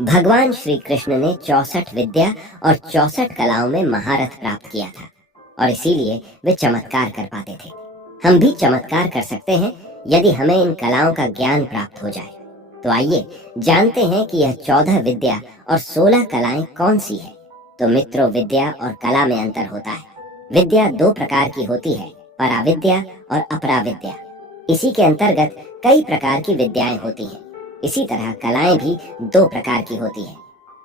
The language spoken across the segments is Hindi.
भगवान श्री कृष्ण ने 64 विद्या और 64 कलाओं में महारथ प्राप्त किया था और इसीलिए वे चमत्कार कर पाते थे। हम भी चमत्कार कर सकते हैं यदि हमें इन कलाओं का ज्ञान प्राप्त हो जाए। तो आइए जानते हैं कि यह 14 विद्या और 16 कलाएं कौन सी है। तो मित्रों, विद्या और कला में अंतर होता है। विद्या दो प्रकार की होती है, पराविद्या और अपराविद्या। इसी के अंतर्गत कई प्रकार की विद्याएं होती हैं। इसी तरह कलाएं भी दो प्रकार की होती हैं।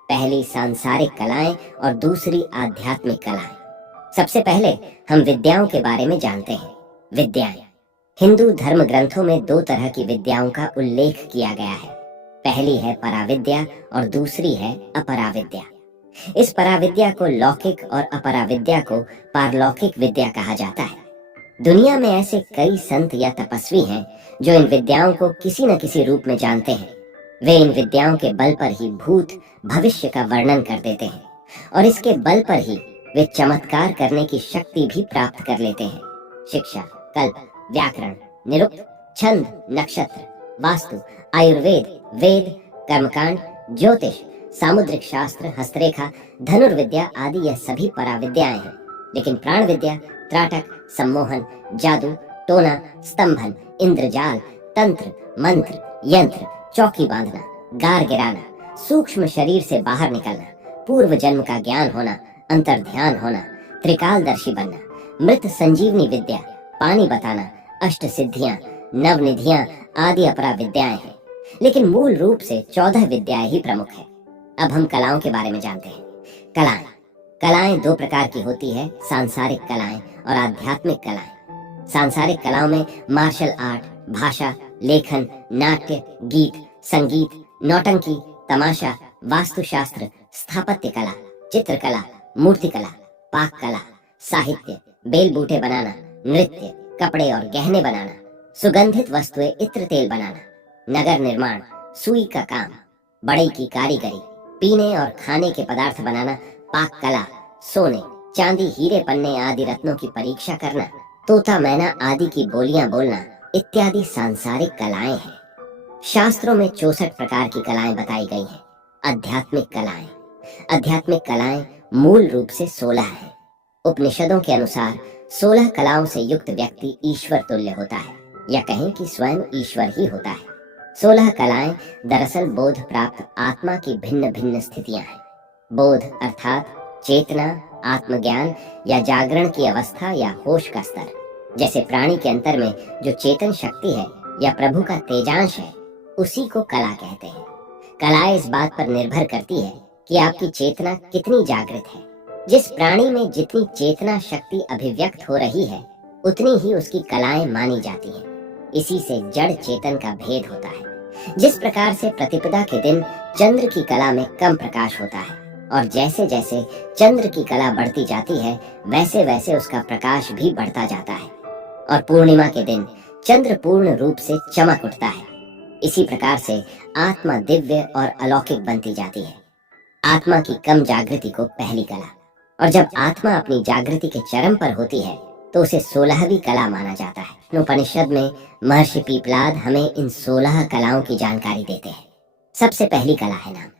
पहली सांसारिक कलाएं और दूसरी आध्यात्मिक कलाएं। सबसे पहले हम विद्याओं के बारे में जानते हैं। विद्याएं हिंदू धर्म ग्रंथों में दो तरह की विद्याओं का उल्लेख किया गया है। पहली है पराविद्या और दूसरी है अपराविद्या। इस पराविद्या को लौकिक और अपराविद्या को पारलौकिक विद्या कहा जाता है। दुनिया में ऐसे कई संत या तपस्वी हैं जो इन विद्याओं को किसी न किसी रूप में जानते हैं। वे इन विद्याओं के बल पर ही भूत भविष्य का वर्णन कर देते हैं और इसके बल पर ही वे चमत्कार करने की शक्ति भी प्राप्त कर लेते हैं। शिक्षा, कल्प, व्याकरण, निरुक्त, छंद, नक्षत्र, वास्तु, आयुर्वेद, वेद, कर्मकांड, ज्योतिष, सामुद्रिक शास्त्र, हस्तरेखा, धनुर्विद्या आदि यह सभी पराविद्याएं हैं। लेकिन प्राण विद्या, त्राटक, सम्मोहन, जादू, टोना, स्तंभन, इंद्रजाल, तंत्र, मंत्र, यंत्र, चौकी बांधना, गार गिराना, सूक्ष्म शरीर से बाहर निकलना, पूर्व जन्म का ज्ञान होना, अंतर्ध्यान होना, त्रिकालदर्शी बनना, मृत संजीवनी विद्या, पानी बताना, अष्ट सिद्धियां, नवनिधियां आदि अपराविद्याएं हैं। लेकिन मूल रूप से 14 विद्याएं ही प्रमुख है। अब हम कलाओं के बारे में जानते हैं। कलाएं कलाएं दो प्रकार की होती है, सांसारिक कलाएं और आध्यात्मिक कलाएं। सांसारिक कलाओं में मार्शल आर्ट, भाषा, लेखन, नाट्य, गीत, संगीत, नौटंकी, तमाशा, वास्तुशास्त्र, स्थापत्य कला, चित्रकला, मूर्तिकला, पाक कला, साहित्य, बेल बूटे बनाना, नृत्य, कपड़े और गहने बनाना, सुगंधित वस्तुएं, इत्र तेल बनाना, नगर निर्माण, सुई का काम, बढ़ई की कारीगरी, पीने और खाने के पदार्थ बनाना, पाक कला, सोने, चांदी, हीरे, पन्ने आदि रत्नों की परीक्षा करना, तोता मैना आदि की बोलियां बोलना इत्यादि सांसारिक कलाएं हैं। शास्त्रों में 64 प्रकार की कलाएं बताई गई हैं। आध्यात्मिक कलाएं मूल रूप से 16 हैं। उपनिषदों के अनुसार 16 कलाओं से युक्त व्यक्ति ईश्वर तुल्य होता है, या कहें कि स्वयं ईश्वर ही होता है। 16 कलाएं दरअसल बोध प्राप्त आत्मा की भिन्न भिन्न स्थितियां हैं। बोध अर्थात चेतना, आत्मज्ञान या जागरण की अवस्था या होश का स्तर। जैसे प्राणी के अंतर में जो चेतन शक्ति है या प्रभु का तेजांश है, उसी को कला कहते हैं। कला इस बात पर निर्भर करती है कि आपकी चेतना कितनी जागृत है। जिस प्राणी में जितनी चेतना शक्ति अभिव्यक्त हो रही है, उतनी ही उसकी कलाएं मानी जाती हैं। इसी से जड़ चेतन का भेद होता है। जिस प्रकार से प्रतिपदा के दिन चंद्र की कला में कम प्रकाश होता है और जैसे जैसे चंद्र की कला बढ़ती जाती है, वैसे वैसे उसका प्रकाश भी बढ़ता जाता है और पूर्णिमा के दिन चंद्र पूर्ण रूप से चमक उठता है। इसी प्रकार से आत्मा दिव्य और अलौकिक बनती जाती है। आत्मा की कम जागृति को पहली कला, और जब आत्मा अपनी जागृति के चरम पर होती है तो उसे 16वीं कला माना जाता है। उपनिषद में महर्षि पीपलाद हमें इन 16 कलाओं की जानकारी देते हैं। सबसे पहली कला है नाम।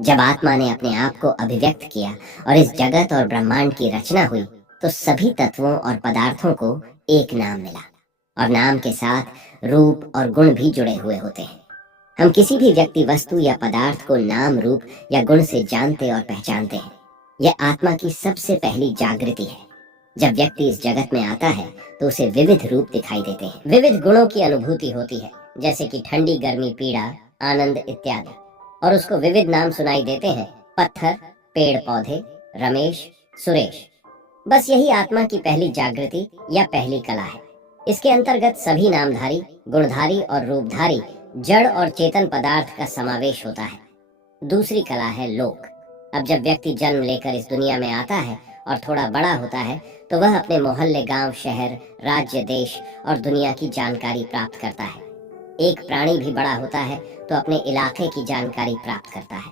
जब आत्मा ने अपने आप को अभिव्यक्त किया और इस जगत और ब्रह्मांड की रचना हुई, तो सभी तत्वों और पदार्थों को एक नाम मिला, और नाम के साथ रूप और गुण भी जुड़े हुए होते हैं। हम किसी भी व्यक्ति, वस्तु या पदार्थ को नाम, रूप या गुण से जानते और पहचानते हैं। यह आत्मा की सबसे पहली जागृति है। जब व्यक्ति इस जगत में आता है तो उसे विविध रूप दिखाई देते हैं। विविध गुणों की अनुभूति होती है, जैसे कि ठंडी, गर्मी, पीड़ा, आनंद इत्यादि, और उसको विविध नाम सुनाई देते हैं। पत्थर, पेड़ पौधे, रमेश, सुरेश। बस यही आत्मा की पहली जागृति या पहली कला है। इसके अंतर्गत सभी नामधारी, गुणधारी और रूपधारी जड़ और चेतन पदार्थ का समावेश होता है। दूसरी कला है लोक। अब जब व्यक्ति जन्म लेकर इस दुनिया में आता है और थोड़ा बड़ा होता है, तो वह अपने मोहल्ले, गांव, शहर, राज्य, देश और दुनिया की जानकारी प्राप्त करता है। एक प्राणी भी बड़ा होता है तो अपने इलाके की जानकारी प्राप्त करता है।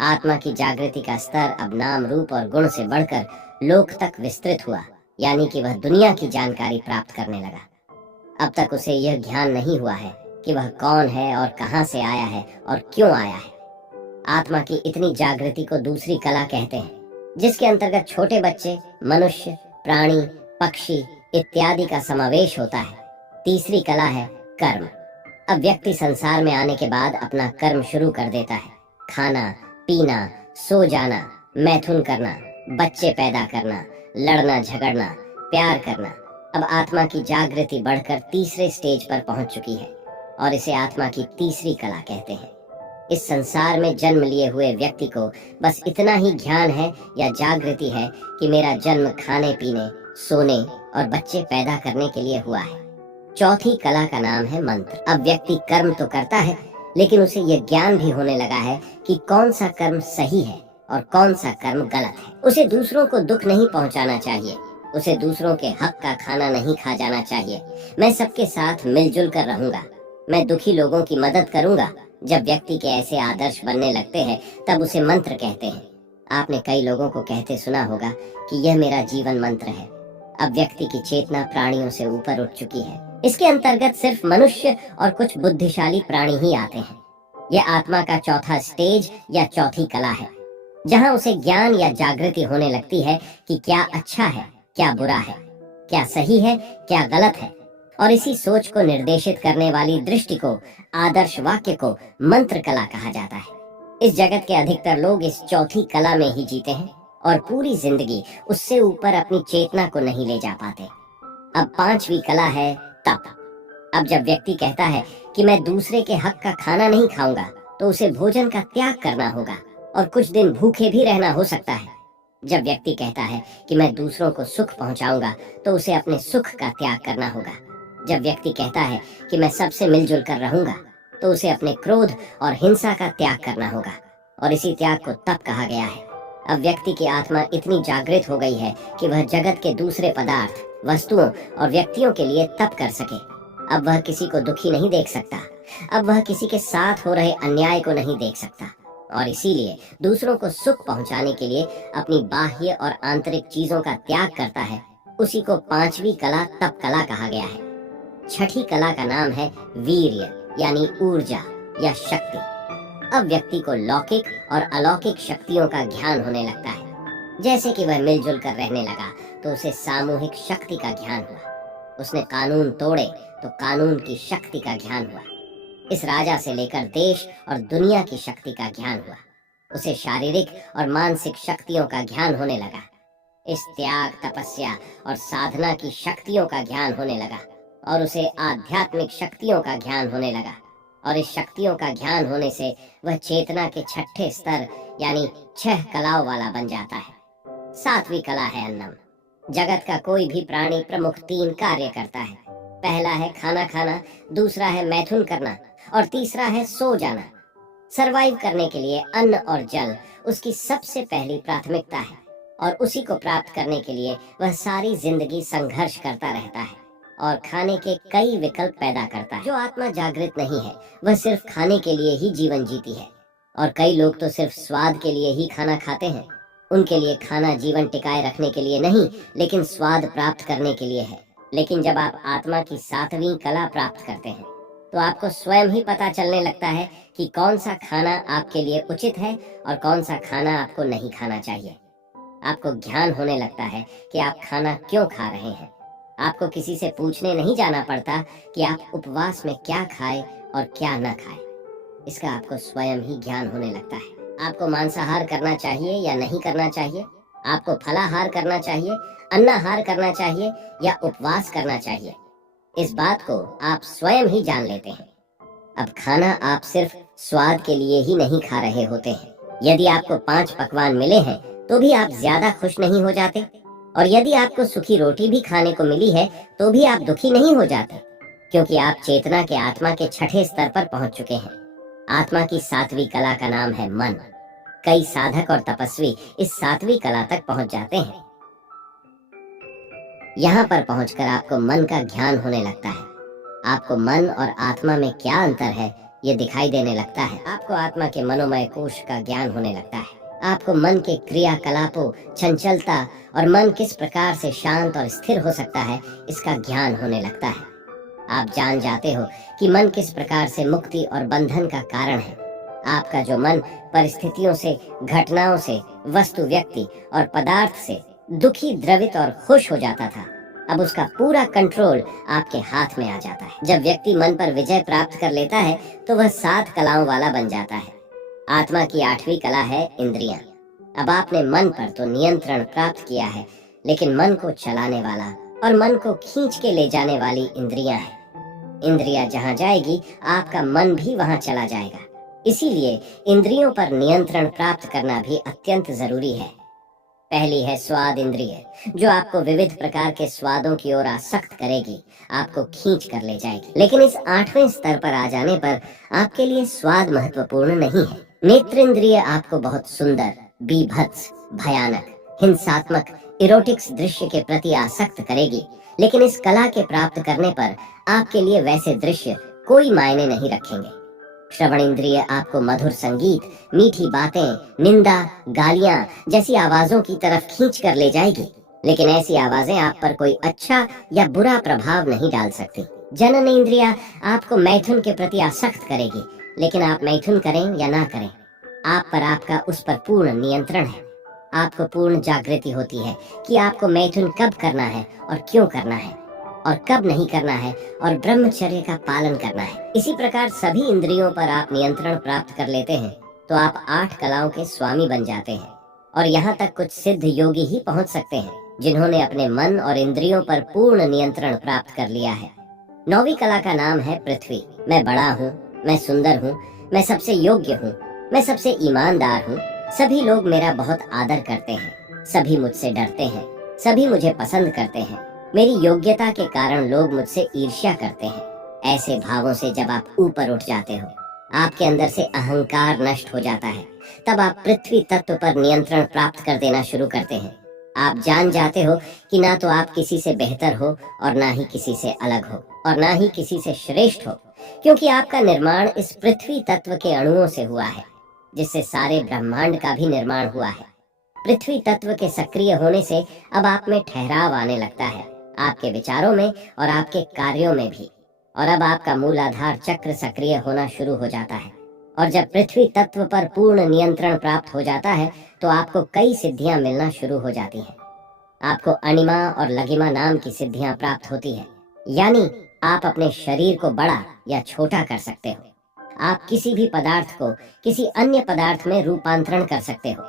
आत्मा की जागृति का स्तर अब नाम, रूप और गुण से बढ़कर लोक तक विस्तृत हुआ, यानी कि वह दुनिया की जानकारी प्राप्त करने लगा। अब तक उसे यह ज्ञान नहीं हुआ है कि वह कौन है और कहां से आया है और क्यों आया है। आत्मा की इतनी जागृति को दूसरी कला कहते हैं, जिसके अंतर्गत छोटे बच्चे, मनुष्य, प्राणी, पक्षी इत्यादि का समावेश होता है। तीसरी कला है कर्म। अब व्यक्ति संसार में आने के बाद अपना कर्म शुरू कर देता है। खाना, पीना, सो जाना, मैथुन करना, बच्चे पैदा करना, लड़ना झगड़ना, प्यार करना। अब आत्मा की जागृति बढ़कर तीसरे स्टेज पर पहुंच चुकी है और इसे आत्मा की तीसरी कला कहते हैं। इस संसार में जन्म लिए हुए व्यक्ति को बस इतना ही ज्ञान है या जागृति है कि मेरा जन्म खाने पीने, सोने और बच्चे पैदा करने के लिए हुआ है। चौथी कला का नाम है मंत्र। अब व्यक्ति कर्म तो करता है, लेकिन उसे यह ज्ञान भी होने लगा है कि कौन सा कर्म सही है और कौन सा कर्म गलत है। उसे दूसरों को दुख नहीं पहुंचाना चाहिए, उसे दूसरों के हक का खाना नहीं खा जाना चाहिए। मैं सबके साथ मिलजुल कर रहूंगा, मैं दुखी लोगों की मदद करूंगा। जब व्यक्ति के ऐसे आदर्श बनने लगते हैं तब उसे मंत्र कहते हैं। आपने कई लोगों को कहते सुना होगा कि यह मेरा जीवन मंत्र है। अब व्यक्ति की चेतना प्राणियों से ऊपर उठ चुकी है। इसके अंतर्गत सिर्फ मनुष्य और कुछ बुद्धिशाली प्राणी ही आते हैं। यह आत्मा का चौथा स्टेज या चौथी कला है, जहां उसे ज्ञान या जागृति होने लगती है कि क्या अच्छा है, क्या बुरा है, क्या सही है, क्या गलत है। और इसी सोच को निर्देशित करने वाली दृष्टि को, आदर्श वाक्य को मंत्र कला कहा जाता है। इस जगत के अधिकतर लोग इस चौथी कला में ही जीते हैं और पूरी जिंदगी उससे ऊपर अपनी चेतना को नहीं ले जा पाते। अब पांचवी कला है तप। अब जब व्यक्ति कहता है कि मैं दूसरे के हक का खाना नहीं खाऊंगा, तो उसे भोजन का त्याग करना होगा और कुछ दिन भूखे भी रहना हो सकता है। जब व्यक्ति कहता है कि मैं दूसरों को सुख पहुंचाऊंगा, तो उसे अपने सुख का त्याग करना होगा। जब व्यक्ति कहता है कि मैं सबसे मिलजुल कर रहूंगा, तो उसे अपने क्रोध और हिंसा का त्याग करना होगा और इसी त्याग को तप कहा गया है। अब व्यक्ति की आत्मा इतनी जागृत हो गई है कि वह जगत के दूसरे पदार्थ, वस्तुओं और व्यक्तियों के लिए तप कर सके। अब वह किसी को दुखी नहीं देख सकता, अब वह किसी के साथ हो रहे अन्याय को नहीं देख सकता और इसीलिए दूसरों को सुख पहुंचाने के लिए अपनी बाह्य और आंतरिक चीजों का त्याग करता है। उसी को पांचवी कला तप कला कहा गया है। छठी कला का नाम है वीर्य, यानी ऊर्जा या शक्ति। अब व्यक्ति को लौकिक और अलौकिक शक्तियों का ज्ञान होने लगता है। जैसे कि वह मिलजुल कर रहने लगा तो उसे सामूहिक शक्ति का ज्ञान हुआ। उसने कानून तोड़े तो कानून की शक्ति का ज्ञान हुआ। इस राजा से लेकर देश और दुनिया की शक्ति का ज्ञान हुआ। उसे शारीरिक और मानसिक शक्तियों का ज्ञान होने लगा। इस त्याग, तपस्या और साधना की शक्तियों का ज्ञान होने लगा और उसे आध्यात्मिक शक्तियों का ज्ञान होने लगा। और इस शक्तियों का ज्ञान होने से वह चेतना के छठे स्तर यानी 6 कलाओं वाला बन जाता है। सातवीं कला है अन्नम। जगत का कोई भी प्राणी प्रमुख 3 कार्य करता है। पहला है खाना खाना, दूसरा है मैथुन करना और तीसरा है सो जाना। सरवाइव करने के लिए अन्न और जल उसकी सबसे पहली प्राथमिकता है और उसी को प्राप्त करने के लिए वह सारी जिंदगी संघर्ष करता रहता है और खाने के कई विकल्प पैदा करता है। जो आत्मा जागृत नहीं है वह सिर्फ खाने के लिए ही जीवन जीती है और कई लोग तो सिर्फ स्वाद के लिए ही खाना खाते हैं। उनके लिए खाना जीवन टिकाए रखने के लिए नहीं, लेकिन स्वाद प्राप्त करने के लिए है। लेकिन जब आप आत्मा की 7वीं कला प्राप्त करते हैं तो आपको स्वयं ही पता चलने लगता है कि कौन सा खाना आपके लिए उचित है और कौन सा खाना आपको नहीं खाना चाहिए। आपको ज्ञान होने लगता है कि आप खाना क्यों खा रहे हैं। आपको किसी से पूछने नहीं जाना पड़ता कि आप उपवास में क्या खाएं और क्या न खाएं। इसका आपको स्वयं ही ज्ञान होने लगता है। आपको मांसाहार करना चाहिए या नहीं करना चाहिए, आपको फलाहार करना चाहिए, अन्नाहार करना चाहिए या उपवास करना चाहिए। इस बात को आप स्वयं ही जान लेते हैं। अब खाना आप सिर्फ स्वाद के लिए ही नहीं खा रहे होते हैं। यदि आपको 5 पकवान मिले हैं तो भी आप ज्यादा खुश नहीं हो जाते, और यदि आपको सूखी रोटी भी खाने को मिली है तो भी आप दुखी नहीं हो जाते, क्योंकि आप चेतना के आत्मा के छठे स्तर पर पहुंच चुके हैं। आत्मा की 7वीं कला का नाम है मन। कई साधक और तपस्वी इस 7वीं कला तक पहुंच जाते हैं। यहाँ पर पहुंचकर आपको मन का ज्ञान होने लगता है। आपको मन और आत्मा में क्या अंतर है ये दिखाई देने लगता है। आपको आत्मा के मनोमय कोश का ज्ञान होने लगता है। आपको मन के क्रियाकलापों, चंचलता और मन किस प्रकार से शांत और स्थिर हो सकता है इसका ज्ञान होने लगता है। आप जान जाते हो कि मन किस प्रकार से मुक्ति और बंधन का कारण है। आपका जो मन परिस्थितियों से, घटनाओं से, वस्तु, व्यक्ति और पदार्थ से दुखी, द्रवित और खुश हो जाता था, अब उसका पूरा कंट्रोल आपके हाथ में आ जाता है। जब व्यक्ति मन पर विजय प्राप्त कर लेता है तो वह 7 कलाओं वाला बन जाता है। आत्मा की 8वीं कला है इंद्रियां। अब आपने मन पर तो नियंत्रण प्राप्त किया है, लेकिन मन को चलाने वाला और मन को खींच के ले जाने वाली इंद्रियां हैं। इंद्रियां जहां जाएगी, आपका मन भी वहां चला जाएगा। इसीलिए इंद्रियों पर नियंत्रण प्राप्त करना भी अत्यंत जरूरी है। पहली है स्वाद इंद्रिय, जो आपको विविध प्रकार के स्वादों की ओर आसक्त करेगी, आपको खींच कर ले जाएगी। लेकिन इस 8वें स्तर पर आ जाने पर आपके लिए स्वाद महत्वपूर्ण नहीं है। नेत्र इंद्रिय आपको बहुत सुंदर, बीभत्स, भयानक, हिंसात्मक, इरोटिक्स दृश्य के प्रति आसक्त करेगी, लेकिन इस कला के प्राप्त करने पर आपके लिए वैसे दृश्य कोई मायने नहीं रखेंगे। श्रवण इंद्रिय आपको मधुर संगीत, मीठी बातें, निंदा, गालियां जैसी आवाजों की तरफ खींच कर ले जाएगी, लेकिन ऐसी आवाजें आप पर कोई अच्छा या बुरा प्रभाव नहीं डाल सकती। जनन इंद्रिया आपको मैथुन के प्रति आसक्त करेगी, लेकिन आप मैथुन करें या ना करें, आप पर आपका उस पर पूर्ण नियंत्रण है। आपको पूर्ण जागृति होती है कि आपको मैथुन कब करना है और क्यों करना है और कब नहीं करना है, और ब्रह्मचर्य का पालन करना है। इसी प्रकार सभी इंद्रियों पर आप नियंत्रण प्राप्त कर लेते हैं तो आप 8 कलाओं के स्वामी बन जाते हैं। और यहाँ तक कुछ सिद्ध योगी ही पहुँच सकते हैं, जिन्होंने अपने मन और इंद्रियों पर पूर्ण नियंत्रण प्राप्त कर लिया है। 9वीं कला का नाम है पृथ्वी। मैं बड़ा हूँ, मैं सुंदर हूँ, मैं सबसे योग्य हूँ, मैं सबसे ईमानदार हूँ, सभी लोग मेरा बहुत आदर करते हैं, सभी मुझसे डरते हैं, सभी मुझे पसंद करते हैं, मेरी योग्यता के कारण लोग मुझसे ईर्ष्या करते हैं। ऐसे भावों से जब आप ऊपर उठ जाते हो, आपके अंदर से अहंकार नष्ट हो जाता है, तब आप पृथ्वी तत्व पर नियंत्रण प्राप्त कर देना शुरू करते हैं। आप जान जाते हो कि ना तो आप किसी से बेहतर हो और ना ही किसी से अलग हो और ना ही किसी से श्रेष्ठ हो, क्योंकि आपका निर्माण इस पृथ्वी तत्व के अणुओं से हुआ है, जिससे सारे ब्रह्मांड का भी निर्माण हुआ है। पृथ्वी तत्व के सक्रिय होने से अब आप में ठहराव आने लगता है, आपके विचारों में और आपके कार्यों में भी। और अब आपका मूलाधार चक्र सक्रिय होना शुरू हो जाता है। और जब पृथ्वी तत्व पर पूर्ण नियंत्रण प्राप्त हो जाता है तो आपको कई सिद्धियां मिलना शुरू हो जाती हैं। आपको अणिमा और लघिमा नाम की सिद्धियां प्राप्त होती है, यानी आप अपने शरीर को बड़ा या छोटा कर सकते हो। आप किसी भी पदार्थ को किसी अन्य पदार्थ में रूपांतरण कर सकते हो।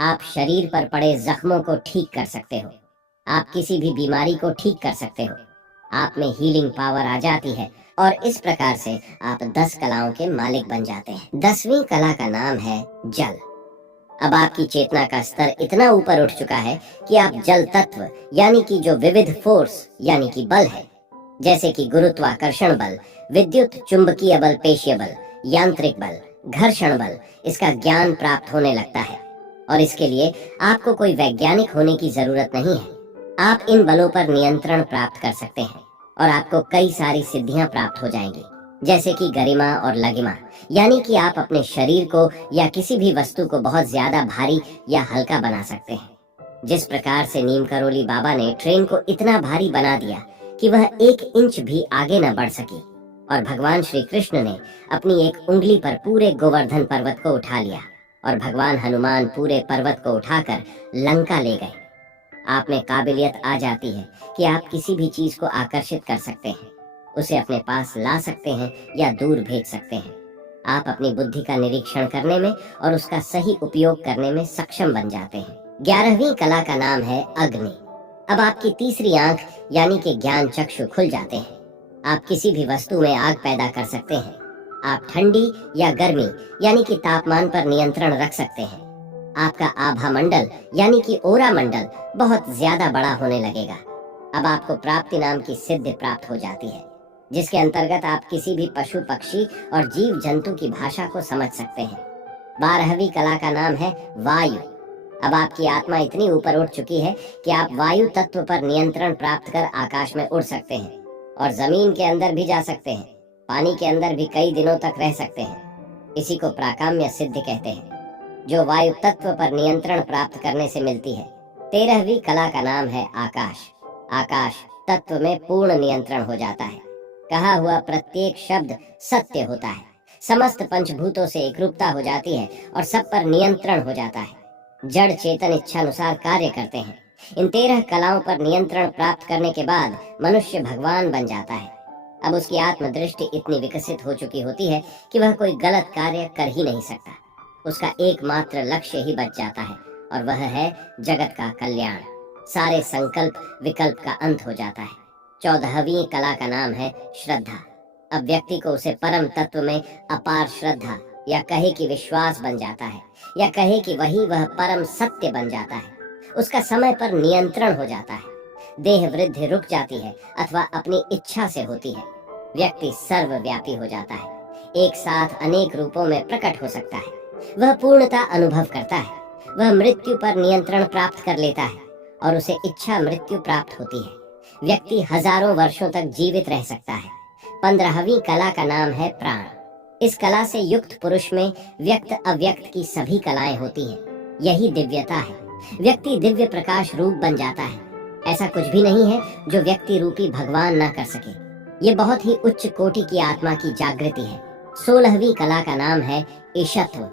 आप शरीर पर पड़े जख्मों को ठीक कर सकते हो। आप किसी भी बीमारी को ठीक कर सकते हो। आप में हीलिंग पावर आ जाती है और इस प्रकार से आप 10 कलाओं के मालिक बन जाते हैं। 10वीं कला का नाम है जल। अब आपकी चेतना का स्तर इतना ऊपर उठ चुका है कि आप जल तत्व यानी कि जो विविध फोर्स यानी कि बल है, जैसे कि गुरुत्वाकर्षण बल, विद्युत चुंबकीय बल, पेशीय बल, यांत्रिक बल, घर्षण बल, इसका ज्ञान प्राप्त होने लगता है। और इसके लिए आपको कोई वैज्ञानिक होने की जरूरत नहीं है। आप इन बलों पर नियंत्रण प्राप्त कर सकते हैं और आपको कई सारी सिद्धियां प्राप्त हो जाएंगी, जैसे कि गरिमा और लघिमा, यानी कि आप अपने शरीर को या किसी भी वस्तु को बहुत ज्यादा भारी या हल्का बना सकते हैं। जिस प्रकार से नीम करोली बाबा ने ट्रेन को इतना भारी बना दिया कि वह 1 इंच भी आगे न बढ़ सकी, और भगवान श्री कृष्ण ने अपनी एक उंगली पर पूरे गोवर्धन पर्वत को उठा लिया, और भगवान हनुमान पूरे पर्वत को उठाकर लंका ले गए। आप में काबिलियत आ जाती है कि आप किसी भी चीज को आकर्षित कर सकते हैं, उसे अपने पास ला सकते हैं या दूर भेज सकते हैं। आप अपनी बुद्धि का निरीक्षण करने में और उसका सही उपयोग करने में सक्षम बन जाते हैं। 11वीं कला का नाम है अग्नि। अब आपकी तीसरी आंख यानी कि ज्ञान चक्षु खुल जाते हैं। आप किसी भी वस्तु में आग पैदा कर सकते हैं। आप ठंडी या गर्मी यानी कि तापमान पर नियंत्रण रख सकते हैं। आपका आभा मंडल यानी कि ओरा मंडल बहुत ज्यादा बड़ा होने लगेगा। अब आपको प्राप्ति नाम की सिद्धि प्राप्त हो जाती है, जिसके अंतर्गत आप किसी भी पशु, पक्षी और जीव जंतु की भाषा को समझ सकते हैं। 12वीं कला का नाम है वायु। अब आपकी आत्मा इतनी ऊपर उठ चुकी है कि आप वायु तत्व पर नियंत्रण प्राप्त कर आकाश में उड़ सकते हैं और जमीन के अंदर भी जा सकते हैं, पानी के अंदर भी कई दिनों तक रह सकते हैं। इसी को प्राकाम्य सिद्धि कहते हैं, जो वायु तत्व पर नियंत्रण प्राप्त करने से मिलती है। 13वीं कला का नाम है आकाश। आकाश तत्व में पूर्ण नियंत्रण हो जाता है। कहा हुआ प्रत्येक शब्द सत्य होता है। समस्त पंचभूतों से एकरूपता हो जाती है और सब पर नियंत्रण हो जाता है। जड़ चेतन इच्छानुसार कार्य करते हैं। इन 13 कलाओं पर नियंत्रण प्राप्त करने के बाद मनुष्य भगवान बन जाता है। अब उसकी आत्मदृष्टि इतनी विकसित हो चुकी होती है कि वह कोई गलत कार्य कर ही नहीं सकता। उसका एकमात्र लक्ष्य ही बच जाता है और वह है जगत का कल्याण। सारे संकल्प विकल्प का अंत हो जाता है। 14वीं कला का नाम है श्रद्धा। अब व्यक्ति को उसे परम तत्व में अपार श्रद्धा या कहे कि विश्वास बन जाता है, या कहे कि वही वह परम सत्य बन जाता है। उसका समय पर नियंत्रण हो जाता है। देह वृद्धि रुक जाती है अथवा अपनी इच्छा से होती है। व्यक्ति सर्वव्यापी हो जाता है, एक साथ अनेक रूपों में प्रकट हो सकता है। वह पूर्णता अनुभव करता है। वह मृत्यु पर नियंत्रण प्राप्त कर लेता है और उसे इच्छा मृत्यु प्राप्त होती है। व्यक्ति हजारों वर्षों तक जीवित रह सकता है। 15वीं कला का नाम है प्राण। इस कला से युक्त पुरुष में व्यक्त अव्यक्त की सभी कलाएं होती हैं। यही दिव्यता है। व्यक्ति दिव्य प्रकाश रूप बन जाता है। ऐसा कुछ भी नहीं है जो व्यक्ति रूपी भगवान ना कर सके। ये बहुत ही उच्च कोटि की आत्मा की जागृति है। 16वीं कला का नाम है ईशत्व।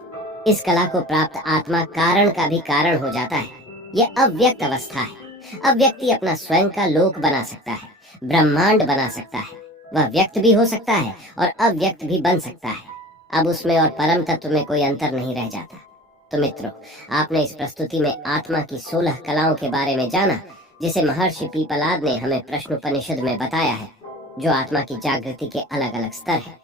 इस कला को प्राप्त आत्मा कारण का भी कारण हो जाता है। यह अव्यक्त अवस्था है। अब व्यक्ति अपना स्वयं का लोक बना सकता है, ब्रह्मांड बना सकता है। वह व्यक्त भी हो सकता है और अव्यक्त भी बन सकता है। अब उसमें और परम तत्व में कोई अंतर नहीं रह जाता। तो मित्रों, आपने इस प्रस्तुति में आत्मा की 16 कलाओं के बारे में जाना, जिसे महर्षि पीपलाद ने हमें प्रश्नोपनिषद में बताया है, जो आत्मा की जागृति के अलग अलग स्तर है।